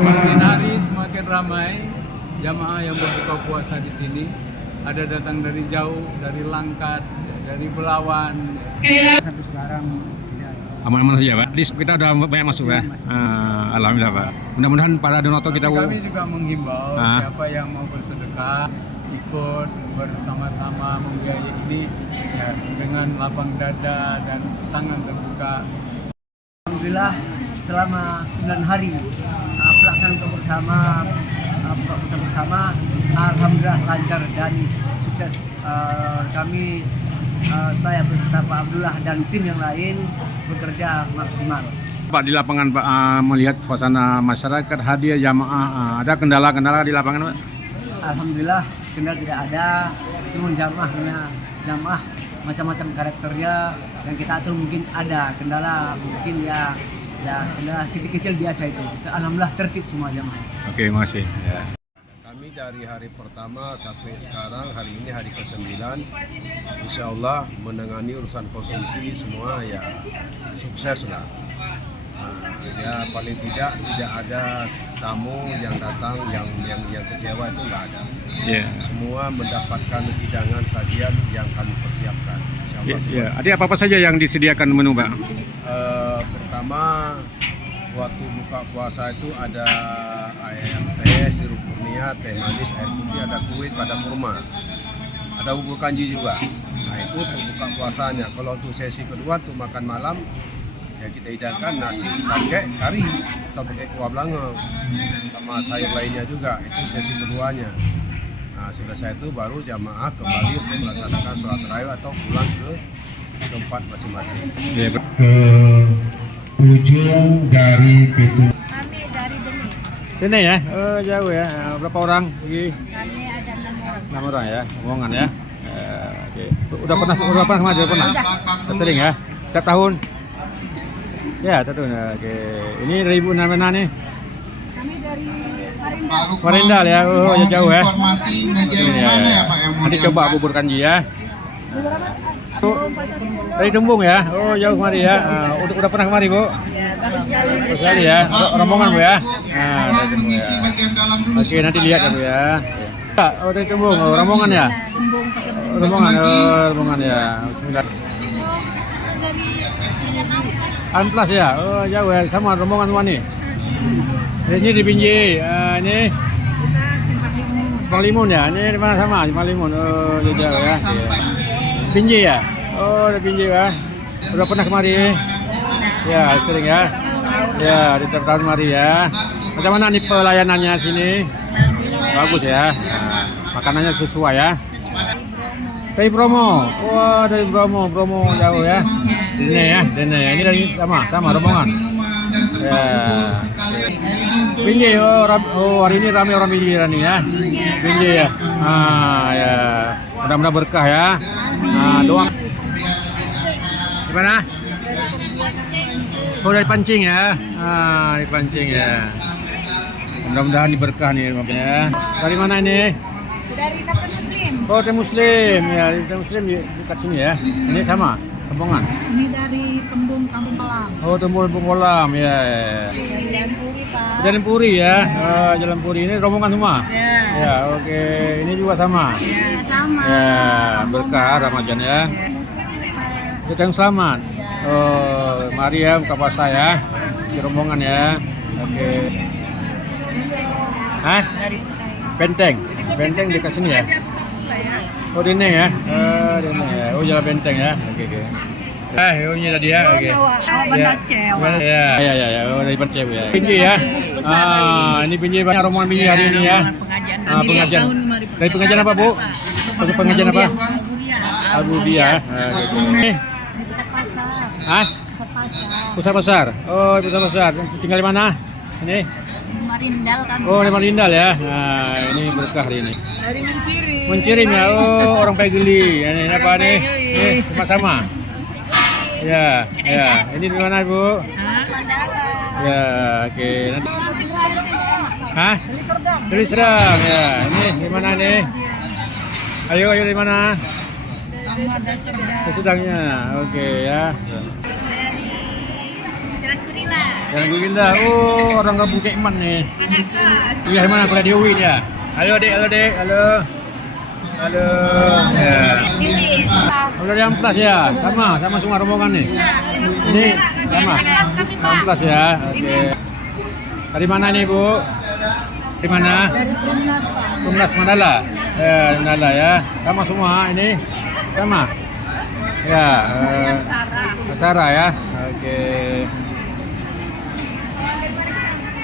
Makin hari semakin ramai jamaah yang berbuka puasa di sini. Ada datang dari jauh, dari Langkat, dari Belawan. Sampai sekarang Aman-aman saja, Pak. Kita udah banyak masuk ya. Alhamdulillah, Pak. Mudah-mudahan para donatur kita. Kami juga menghimbau siapa yang mau bersedekah ikut bersama-sama membiayai ini ya, dengan lapang dada dan tangan terbuka. alhamdulillah selama 9 hari pelaksanaan buka bersama alhamdulillah lancar dan sukses. Kami saya beserta Pak Abdullah dan tim yang lain bekerja maksimal. Pak, di lapangan Pak, melihat suasana masyarakat hadir jamaah, ada kendala-kendala di lapangan, Pak? Alhamdulillah kendala tidak ada, cuma jamaah macam-macam karakternya yang kita atur mungkin ada kendala mungkin ya kendala kecil-kecil biasa itu. Alhamdulillah tertib semua jamaah. Oke, makasih. Ya. Kami dari hari pertama sampai sekarang, hari ini hari ke-9, insya Allah menangani urusan konsumsi semua ya sukses lah. Ya paling tidak ada tamu yang datang yang kecewa, itu nggak ada. Yeah. Semua mendapatkan hidangan sajian yang kami persiapkan. Yeah. Ada apa saja yang disediakan menu, Pak? Pertama, waktu buka puasa itu ada ayam teh, sirup kurnia, teh manis, air putih, ada kuit, ada kurma, ada bubur kanji juga. Nah itu untuk buka puasanya. Kalau untuk sesi kedua untuk makan malam ya kita hidangkan nasi pakai kari atau pakai kuah belangong sama sayur lainnya juga. Itu sesi keduanya. Nah selesai itu baru jamaah kembali untuk melaksanakan sholat tarawih atau pulang ke tempat masing-masing. Yeah. Ke ujung dari pintu. Kami dari Deni. Ini ya, jauh ya. Berapa orang? Kami ada 6 orang. 6 orang ya, omongan ya. Oke. Udah pernah kemarin? Pernah? Udah sering ya? Setiap tahun? Ya, setiap tahun. Oke. Ini dari ibu mana nih? Kami dari Marindal. Marindal ya, jauh ya. Informasi media Ini mana ya Pak yang mau nanti coba bubur kanji ya. Tembung Pasar 10. Dari Tembung ya, jauh kemari ya. Udah pernah kemari, Bu? Ya, kami sekali. Terus sekali ya, rombongan Bu ya. Tolong mengisi bagian dalam dulu. Oke, nanti lihat ya Bu ya. Oh, dari Tembung, rombongan ya? Tembung Pasar 10. Rombongan ya. Bismillah. Dari Amplas ya, jauh ya, sama rombongan semua nih. Ini di Binjai, ini Simpang Limun ya, ini di mana sama Simpang Limun, jauh ya. Binjai ya, di Binjai ya. Udah pernah kemari? Ya, sering ya. Ya, di tiap tahun kemari ya. Macam mana nih pelayanannya sini? Bagus ya. Makanannya sesuai ya. Dari Bromo, wah dari Bromo jauh ya. Dene ya. Ini dari sama rombongan. Ya. Binjai, hari ini ramai orang Binjai nih ya. Binjai ya. Ya. Mudah-mudahan berkah ya. Doang. Gimana? Oh dari pancing ya. Dari pancing ya. Mudah-mudahan diberkah nih makanya. Dari mana ini? Dari Kapten Muslim. Oh, Kapten Muslim ya, Kapten Muslim di dekat sini ya. Ini sama, Kempongan. Ini dari Tembung Kampung Kolam. Oh, Tembung Kolam ya. Jalan Puri, Pak. Jalan Puri ya. Jalan Puri ini rombongan semua. Ya. Ya, oke. Ini juga sama. Ya, sama. Ya, berkah Ramadan ya. Kita yang selamat. Oh, mari ya buka puasa ya. Di rombongan ya. Oke. Hah? Benteng dekat sini ya. Oh, di ini ya. Di ini ya. Oh, jalan Benteng ya. Oke. Ini tadi ya. Oke. Ya. Oh, dari Benteng ya. Binjai ya. Ini Binjai, banyak rombongan Binjai hari ini ya. Pengajian. Dari pengajian apa, Bu? Pengajian apa? Al-Budia. Oke. Pusat pasar. Hah? Pusat pasar. Pusat pasar. Oh, pusat pasar. Tinggal di mana? Ini? Marindal kan. Oh, di Marindal ya. Nah, ini berkah hari ini. Dari Mencirim. Mencirim ya. Oh, orang Pegeli. Ini apa nih? Ini sama-sama. Ya. Ini di mana, Bu? Ya, oke. Nanti. Hah? Dari Serdang. Ya. Ini di mana nih? Ayo di mana? Sedangnya. Oke ya. Jalan Kurila. Jalan Guginda. Oh, orang Kampung Kekman nih. Kuliah di mana? Kuliah di UIN ya. Halo Dek, halo Dek, halo. Halo. Ya. Udah di Amplas ya. Sama semua rombongan nih. Ini sama. Amplas ya. Oke. Dari mana nih, Bu? Dari mana? Dari Kumnas, Pak. Kumnas Mandala. Mandala ya. Sama semua ini. Sama. Ya. Sarah ya. Oke.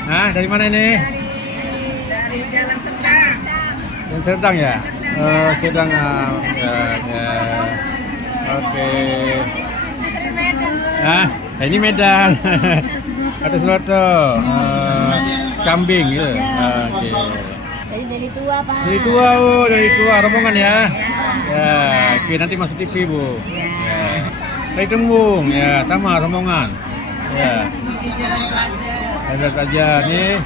Nah, dari mana ini? Dari Jalan Serdang. Jalan Serdang ya. Serdang. Ya. Oke. Dari Medan. Nah, ini Medan. Ada Seloto. Kambing gitu. Oke. Dari tua, Pak. Dari tua rombongan ya. Ya, oke nanti masuk TV, Bu. Ya. Dari Tembung ya, sama rombongan. Ya. Ada aja nih.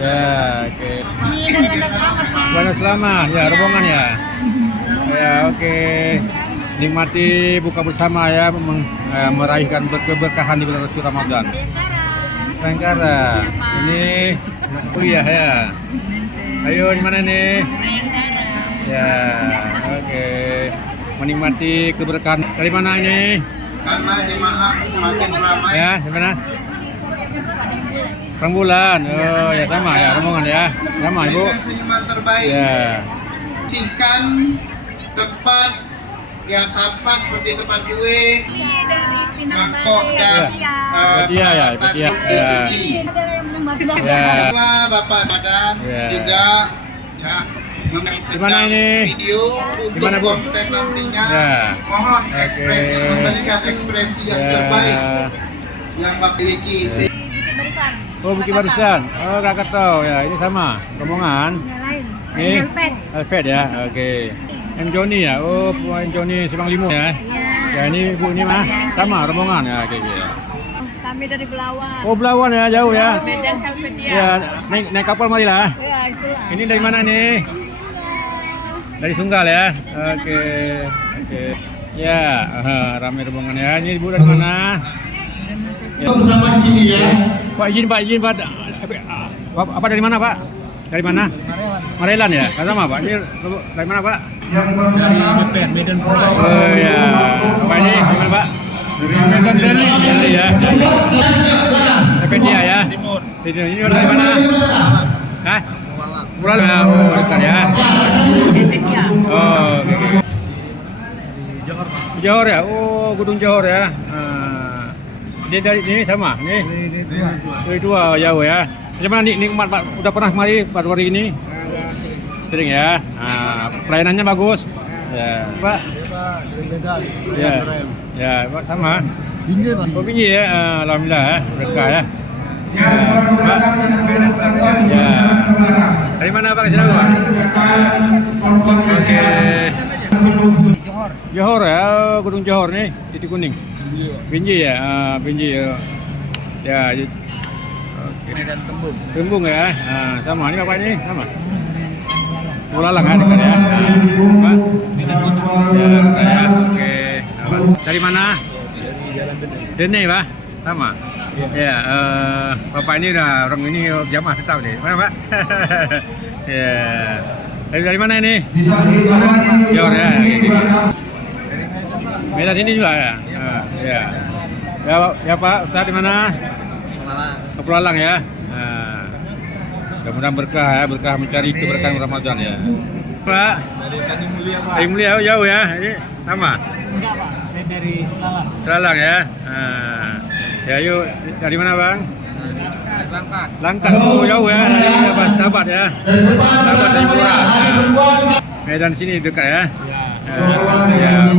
Ya, oke. Ini dari Bandar Selamat, Pak. Bandar Selamat ya, rombongan ya. Ya, oke. Nikmati buka bersama ya, meraihkan keberkahan di bulan suci Ramadan. Bayangkara. Ini kuliah ya. Ayo di mana nih? Ya, oke. Menikmati keberkahan. Dari mana ini? Karena jemaah semakin ramai. Ya, di mana? Rembulan. Oh, ya sama ya, rombongan ya. Sama, Ibu. Berikan senyuman terbaik. Ya. Cikan tempat yang sampah seperti tempat kue, Dari Pinang mangkok dan Iya ya, itu dia. Ya. dicuci. Ada yang menambah. Ya. Baiklah Bapak Madam Ya. juga ya yang Di mana sedang ini? video Di untuk mana, Bu? konten nantinya. Ya. Mohon Oke. ekspresi memberikan ekspresi yang terbaik Ya. yang memiliki Barisan. Oh, Bukit Barisan. Oh, Kakak tahu ya. Ini sama rombongan. Yang lain. Ini Alfred. Alfred ya. Oke. M Joni ya. Oh, M Joni Subang Limo ya. Ya, ini Bu ini mah sama rombongan ya. Oke, ya. Kami dari Belawan. Oh, Belawan ya, jauh ya. Medan Helvetia. Ya, naik kapal marilah. Ya, itulah. Ini dari mana nih? Dari Sunggal ya. Oke. Oke. Ya, ramai rombongan ya. Ini Bu dari mana? Ya. bersama di sini ya. Pak izin Pak. Apa dari mana Pak? Dari mana? Marelan ya. Sama Pak. Ini dari mana Pak? Yang baru datang Medan Oh ya. Apa ini? Dari mana Pak? Medan Delhi ya. Efendia ya. Timur. Ini dari mana? Hah? Kuala. Oh, dekat ya. Oh, oke. Johor ya. Oh, Gunung Johor ya. Dia dari ini sama, nih. Dari dua jauh ya. Macam mana nikmat Pak? Udah pernah kemari baru hari ini? Sering ya. Pelayanannya bagus. Ya, Pak. Ya, ya, Pak sama. Pinggir Oh, pinggir ya. Alhamdulillah ya. Berkah ya. Ya, Pak. Ya. Dari mana Pak? Kesini Pak? Oke. Johor ya. Gunung Johor nih. Titik kuning. Binjai ya, Binjai ya. Ya, oke. Medan Tembung. Tembung ya, sama. Ini apa ini? Sama. Pulalang kan dekat ya. Pak. Ya, oke. Dari mana? Dari Jalan Bening. Dene Pak. Sama. Ya, Bapak ini udah orang ini jamaah tetap nih. Mana Pak? Ya. Dari mana ini? Johor ya. Medan sini juga ya. Ya. Ya Pak, Ustaz di mana? Pulalang ya. Mudah-mudahan berkah ya, berkah mencari keberkahan Ramadan ya. Pak. Dari Tanjung Mulia, Pak. Tanjung Mulia jauh ya. Ini sama. Enggak, Pak. Saya dari Selalas. Selalang ya. Ya yuk, dari mana Bang? Dari Langkat. Langkat. Oh jauh ya. Dari apa? Setabat ya. Setabat dari Pura. Medan sini dekat ya. Ya.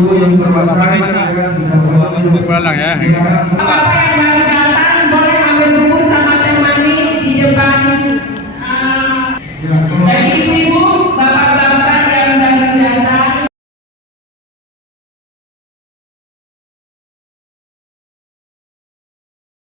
Pulalang ya.